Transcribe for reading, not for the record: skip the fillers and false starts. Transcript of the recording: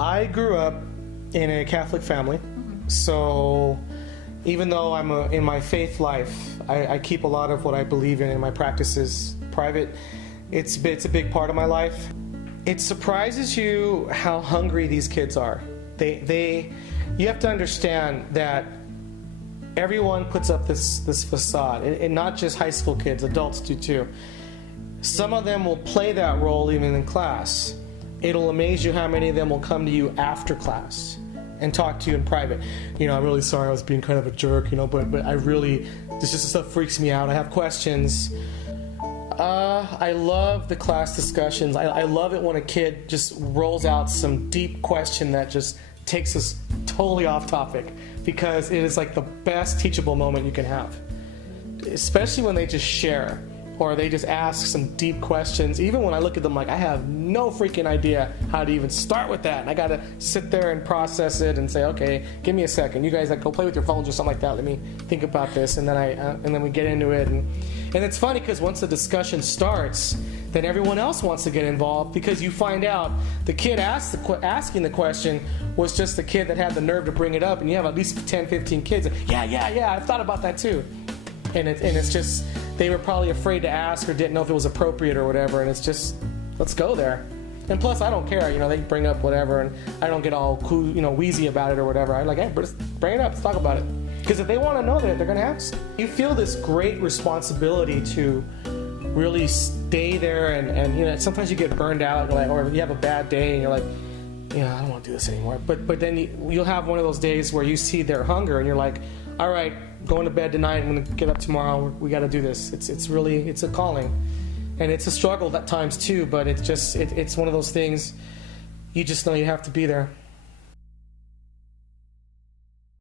I grew up in a Catholic family, so even though I'm in my faith life, I keep a lot of what I believe in my practices private. It's a big part of my life. It surprises you how hungry these kids are. You have to understand that everyone puts up this facade, and not just high school kids, adults do too. Some of them will play that role even in class. It'll amaze you how many of them will come to you after class and talk to you in private. I'm really sorry I was being kind of a jerk, but I really, this just stuff freaks me out. I have questions. I love the class discussions. I love it when a kid just rolls out some deep question that just takes us totally off topic, because it is like the best teachable moment you can have. Especially when they just share, or they just ask some deep questions. Even when I look at them like, I have no freaking idea how to even start with that. And I gotta sit there and process it and say, okay, give me a second. You guys go play with your phones or something like that. Let me think about this. And then we get into it. And it's funny because once the discussion starts, then everyone else wants to get involved, because you find out the kid asking the question was just the kid that had the nerve to bring it up. And you have at least 10, 15 kids. Yeah, I've thought about that too. And it's just, they were probably afraid to ask or didn't know if it was appropriate or whatever, and it's just, let's go there. And plus, I don't care, they bring up whatever, and I don't get all cool, wheezy about it or whatever. I'm like, hey, just bring it up, let's talk about it. Because if they want to know that, they're going to ask. You feel this great responsibility to really stay there, and sometimes you get burned out, or you have a bad day, and you're like, I don't want to do this anymore. But then you'll have one of those days where you see their hunger, and you're like, all right, going to bed tonight, I'm going to get up tomorrow, we got to do this. It's really a calling. And it's a struggle at times too, but it's one of those things, you just know you have to be there.